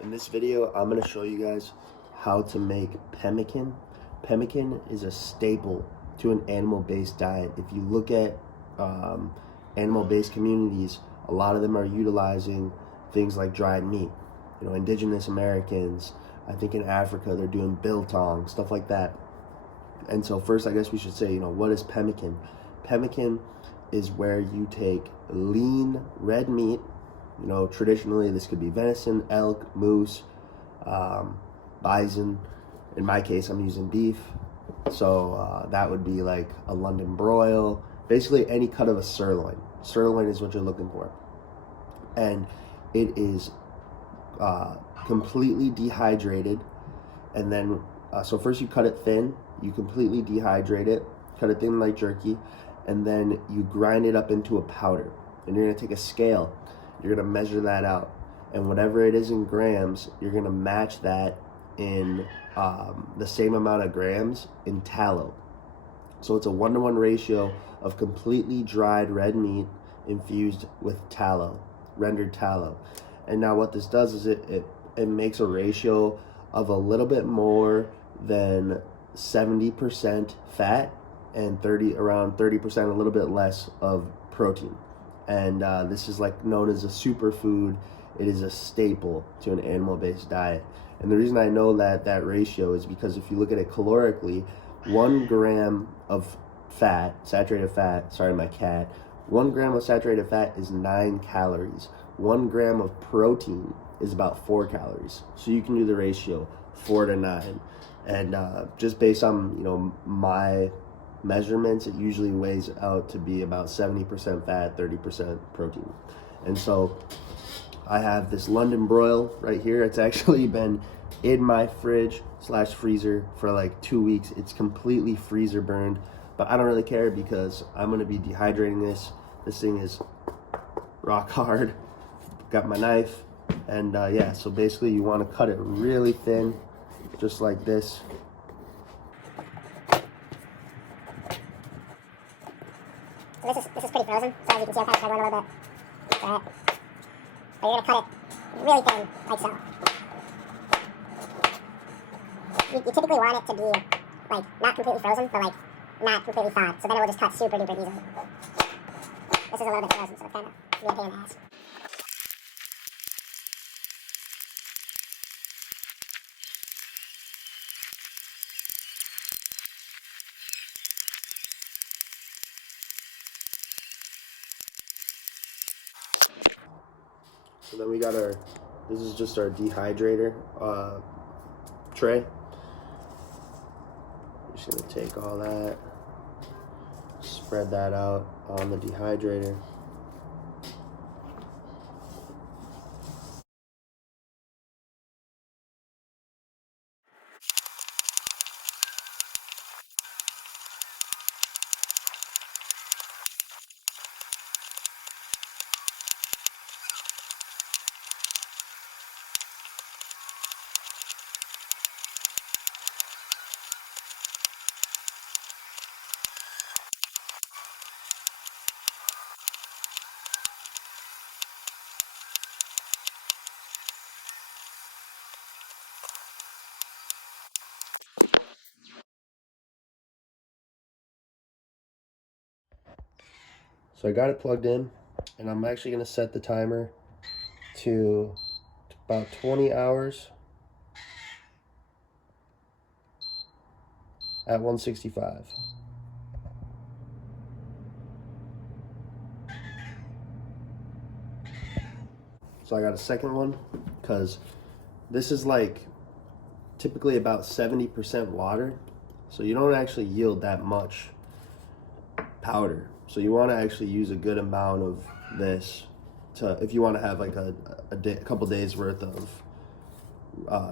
In this video, I'm going to show you guys how to make pemmican. Pemmican is a staple to an animal-based diet. If you look at animal-based communities, a lot of them are utilizing things like dried meat. You know, indigenous Americans, I think in Africa, they're doing biltong, stuff like that. And so first, I guess we should say, you know, what is pemmican? Pemmican is where you take lean red meat. You know, traditionally this could be venison, elk, moose, bison. In my case, I'm using beef. So that would be like a London broil, basically any cut of a sirloin. Sirloin is what you're looking for. And it is completely dehydrated. And then, so first you cut it thin, you completely dehydrate it, cut it thin like jerky, and then you grind it up into a powder. And you're gonna take a scale, you're gonna measure that out. And whatever it is in grams, you're gonna match that in the same amount of grams in tallow. So it's a 1-to-1 ratio of completely dried red meat infused with tallow, rendered tallow. And now what this does is it makes a ratio of a little bit more than 70% fat and around 30%, a little bit less of protein. And this is like known as a superfood. It is a staple to an animal-based diet. And the reason I know that ratio is because if you look at it calorically, 1 gram of fat, saturated fat, sorry my cat, 1 gram of saturated fat is 9 calories. 1 gram of protein is about 4 calories. So you can do the ratio 4 to 9. And just based on, you know, my measurements, it usually weighs out to be about 70% fat, 30% protein. And so I have this London broil right here. It's actually been in my fridge / freezer for like 2 weeks. It's completely freezer burned, but I don't really care because I'm gonna be dehydrating this. This thing is rock hard. Got my knife, and yeah, so basically you want to cut it really thin, just like this. So this is pretty frozen, so as you can see I'm kind of struggling a little bit. Alright. But you're going to cut it really thin, like so. You typically want it to be, like, not completely frozen, but, like, not completely thawed. So then it will just cut super duper easily. This is a little bit frozen, so it's kind of be a pain in the ass. So then we got this is just our dehydrator tray. Just gonna take all that, spread that out on the dehydrator. So I got it plugged in, and I'm actually gonna set the timer to about 20 hours at 165. So I got a second one, because this is like typically about 70% water, so you don't actually yield that much powder. So you want to actually use a good amount of this if you want to have like a couple days worth of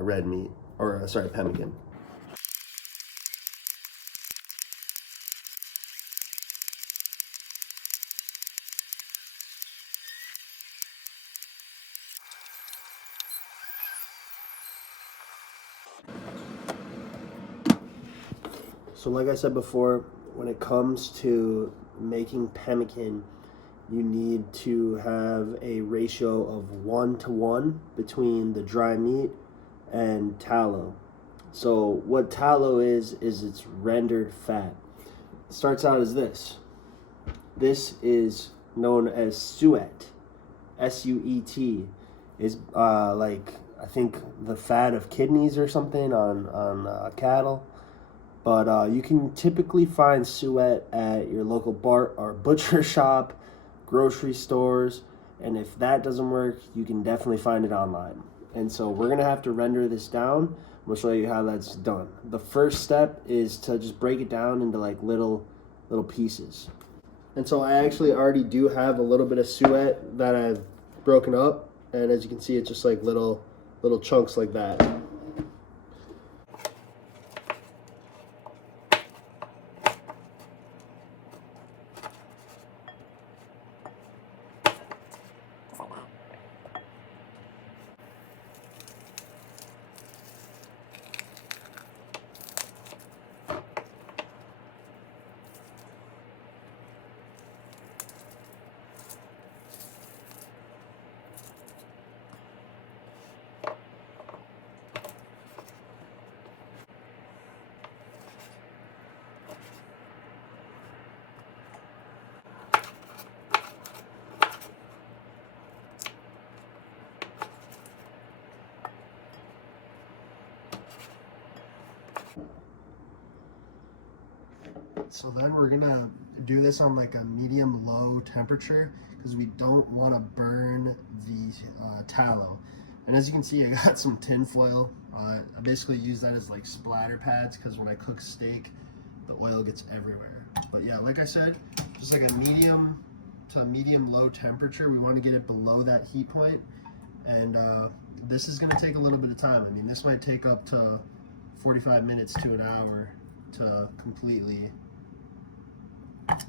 red meat, or sorry, pemmican. So like I said before, when it comes to making pemmican, you need to have a ratio of 1 to 1 between the dry meat and tallow. So what tallow is it's rendered fat. It starts out as this. This is known as suet, S-U-E-T. Is like, I think, the fat of kidneys or something on cattle. But you can typically find suet at your local bar or butcher shop, grocery stores, and if that doesn't work, you can definitely find it online. And so we're gonna have to render this down. We'll show you how that's done. The first step is to just break it down into like little pieces. And so I actually already do have a little bit of suet that I've broken up, and as you can see, it's just like little chunks like that. So then we're gonna do this on like a medium-low temperature because we don't want to burn the tallow. And as you can see, I got some tin foil. I basically use that as like splatter pads because when I cook steak, the oil gets everywhere. But yeah, like I said, just like a medium to medium-low temperature. We want to get it below that heat point. And this is gonna take a little bit of time. I mean, this might take up to 45 minutes to an hour to completely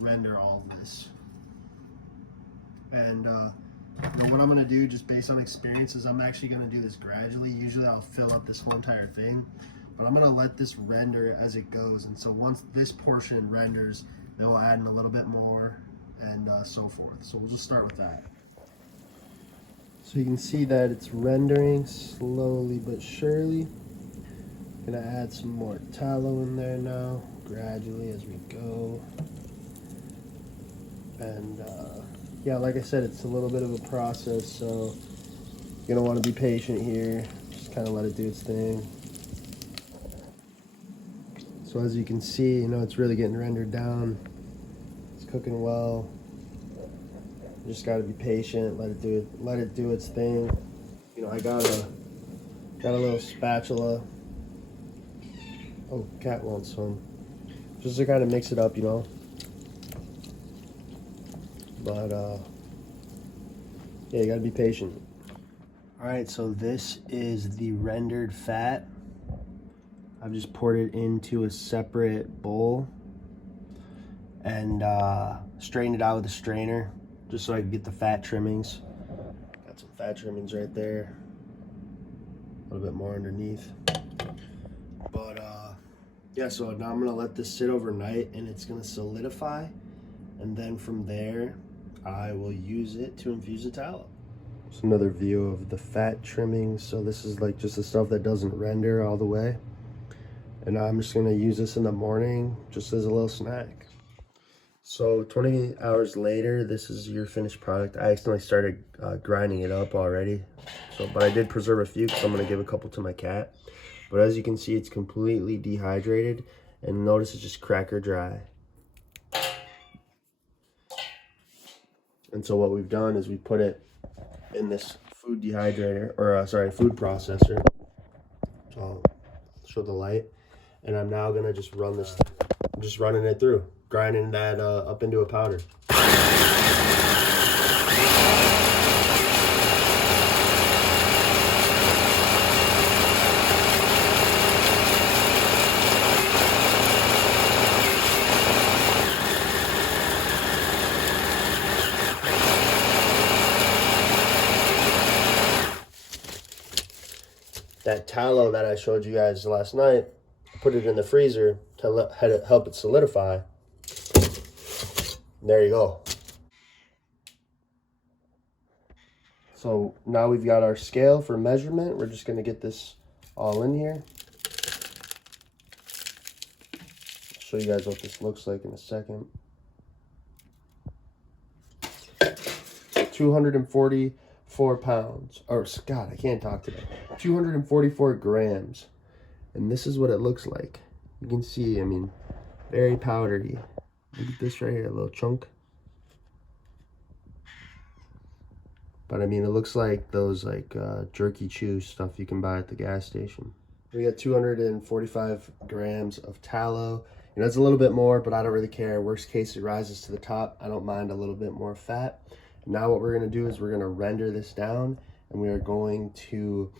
render all of this. And you know, what I'm going to do, just based on experience, is I'm actually going to do this gradually. Usually I'll fill up this whole entire thing, but I'm going to let this render as it goes. And so once this portion renders, then we'll add in a little bit more and so forth. So we'll just start with that. So you can see that it's rendering slowly but surely. Gonna add some more tallow in there now, gradually as we go. And yeah, like I said, it's a little bit of a process, so you're gonna want to be patient here. Just kind of let it do its thing. So as you can see, you know, it's really getting rendered down. It's cooking well. You just gotta be patient. Let it do its thing. You know, I got a little spatula. Oh, cat wants some. Just to kind of mix it up, you know. But yeah, you gotta be patient. All right, so this is the rendered fat. I've just poured it into a separate bowl and strained it out with a strainer just so I can get the fat trimmings. Got some fat trimmings right there. A little bit more underneath. But yeah, so now I'm gonna let this sit overnight and it's gonna solidify, and then from there I will use it to infuse the tallow. Just another view of the fat trimmings. So this is like just the stuff that doesn't render all the way, and I'm just gonna use this in the morning just as a little snack. So 20 hours later, this is your finished product. I accidentally started grinding it up already, but I did preserve a few because I'm gonna give a couple to my cat. But as you can see, it's completely dehydrated, and notice it's just cracker dry. And so what we've done is we put it in this food dehydrator, or food processor. So I'll show the light, and I'm now gonna just run this. I'm just running it through, grinding that up into a powder. That tallow that I showed you guys last night, put it in the freezer to help it solidify. There you go. So now we've got our scale for measurement. We're just gonna get this all in here. I'll show you guys what this looks like in a second. 244 pounds, or God, I can't talk today. 244 grams. And this is what it looks like. You can see, I mean, very powdery. Look at this right here, a little chunk. But I mean, it looks like those jerky chew stuff you can buy at the gas station. We got 245 grams of tallow. You know, it's a little bit more, but I don't really care. Worst case, it rises to the top. I don't mind a little bit more fat. Now what we're gonna do is we're gonna render this down, and we are going to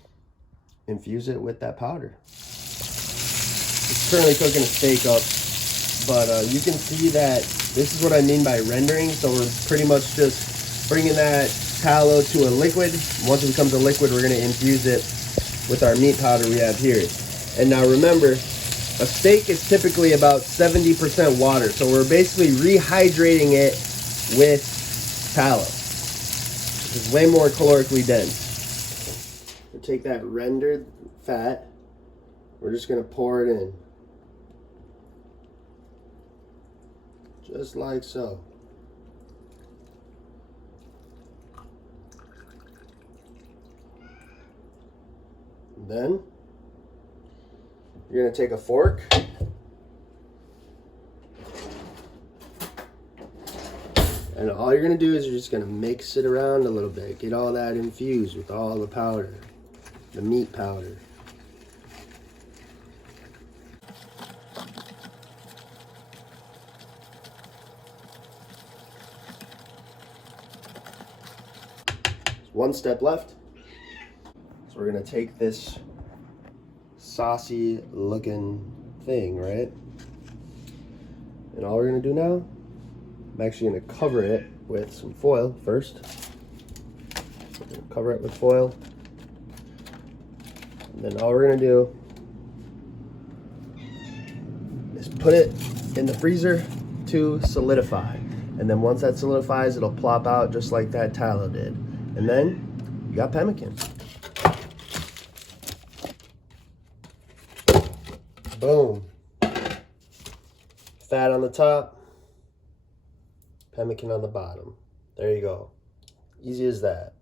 infuse it with that powder. It's currently cooking a steak up, but you can see that this is what I mean by rendering. So we're pretty much just bringing that tallow to a liquid. Once it becomes a liquid, we're gonna infuse it with our meat powder we have here. And now remember, a steak is typically about 70% water. So we're basically rehydrating it with tallow. It's way more calorically dense. We'll take that rendered fat, we're just gonna pour it in. Just like so. And then you're gonna take a fork and all you're gonna do is you're just gonna mix it around a little bit, get all that infused with all the powder, the meat powder. There's one step left. So we're gonna take this saucy looking thing, right? And all we're gonna do now, I'm actually gonna cover it with some foil first. Cover it with foil. And then all we're gonna do is put it in the freezer to solidify. And then once that solidifies, it'll plop out just like that tallow did. And then you got pemmican. Boom. Fat on the top, pemmican on the bottom. There you go. Easy as that.